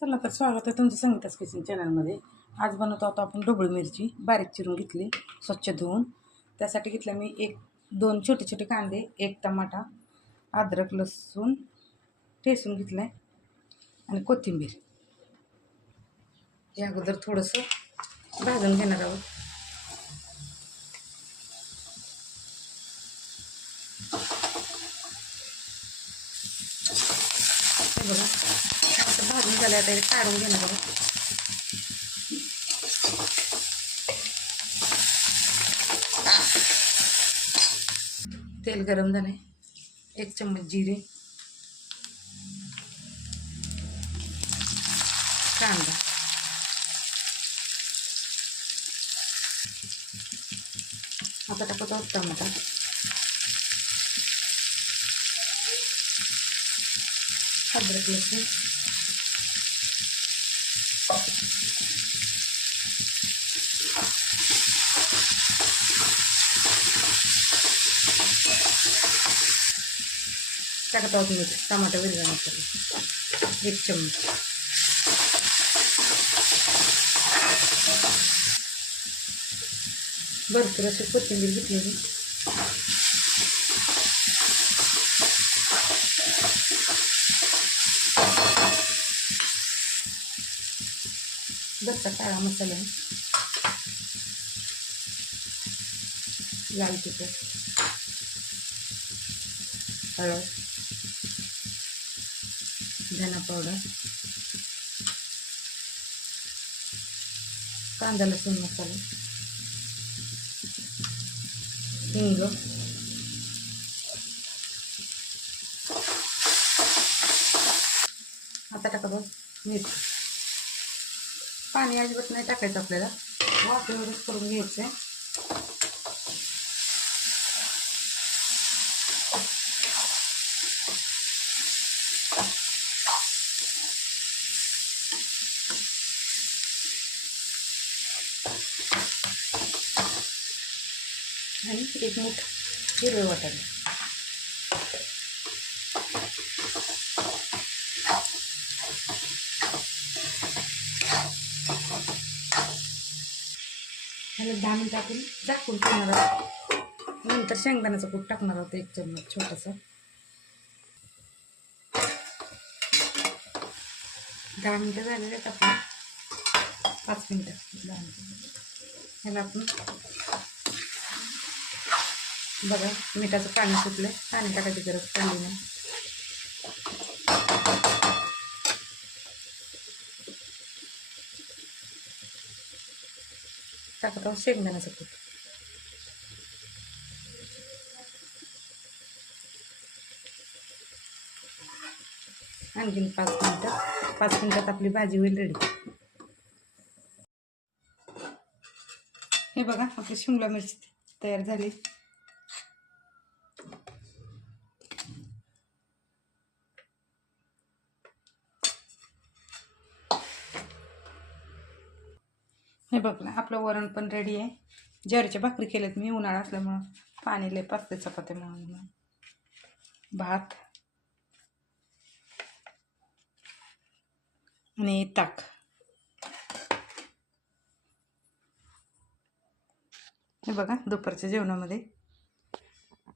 चला तर स्वागत आहे तुमचं संगीताच किचन चॅनलमध्ये. आज बनवतो आता आपण ढोबळी मिरची बारीक चिरून घेतली स्वच्छ धुवून. त्यासाठी घेतला मी एक दोन छोटे छोटे कांदे एक टमाटा अद्रक लसूण ठेसून घेतलं आहे आणि कोथिंबीर. या अगोदर थोडंसं भाजून घेणार आहोत. बघा. असं भाजून झालं आता हे काढून घेणार आहे. तेल गरम झाले एक चम्मच जिरे. कांदा. आता टाकत आहोत टमाटा. अद्रक लसूण टाकत आहोत मीठ टमाटर विरघळण्यासाठी एक चम्मच. भरपूर अशी कोथिंबीर घेतलेली. घरचा काळा मसाला आहे. लाल तिखट. हळद. धना पावडर कांदा लसूण मसाला. हिंग. आता टाकतो मीठ. पाणी अजिबात नाही टाकायचं आपल्याला. वाफेवरच करून घ्यायचं आहे आणि एक मूठ हिरवे वाटाणे. आणि दहा मिनटं आपण झाकून ठेवणार आहोत. नंतर शेंगदाण्याचं कूट टाकणार आहोत एक चम्मच छोटासा. दहा मिनटं झालेले आहेत आपण पाच मिनटं दहा मिनटं. ह्याला आपण बघा मिठाचं पाणी सुटलं पाणी टाकायची गरज पडली नाही. टाकत आहोत शेंगदाण्याचं पीठ? आणखीन पाच मिनटं. पाच मिनटात आपली भाजी होईल रेडी हे बघा आपली शिमला मिरची तयार झाली. हे बघ ना आपलं वरण पण रेडी आहे. ज्वारीच्या भाकरी केल्यात मी उन्हाळा असल्यामुळं. पाणी लय पाचते चपात्या म्हणून. भात. आणि ताक. हे बघा दुपारच्या जेवणामध्ये.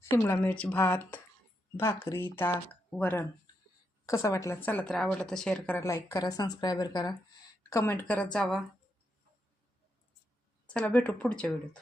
शिमला मिरची भात भाकरी ताक वरण. कसं वाटलं? चला तर आवडलं तर शेअर करा लाईक करा सबस्क्रायबर करा. कमेंट करत जावा. चला भेटू पुढच्या व्हिडिओत.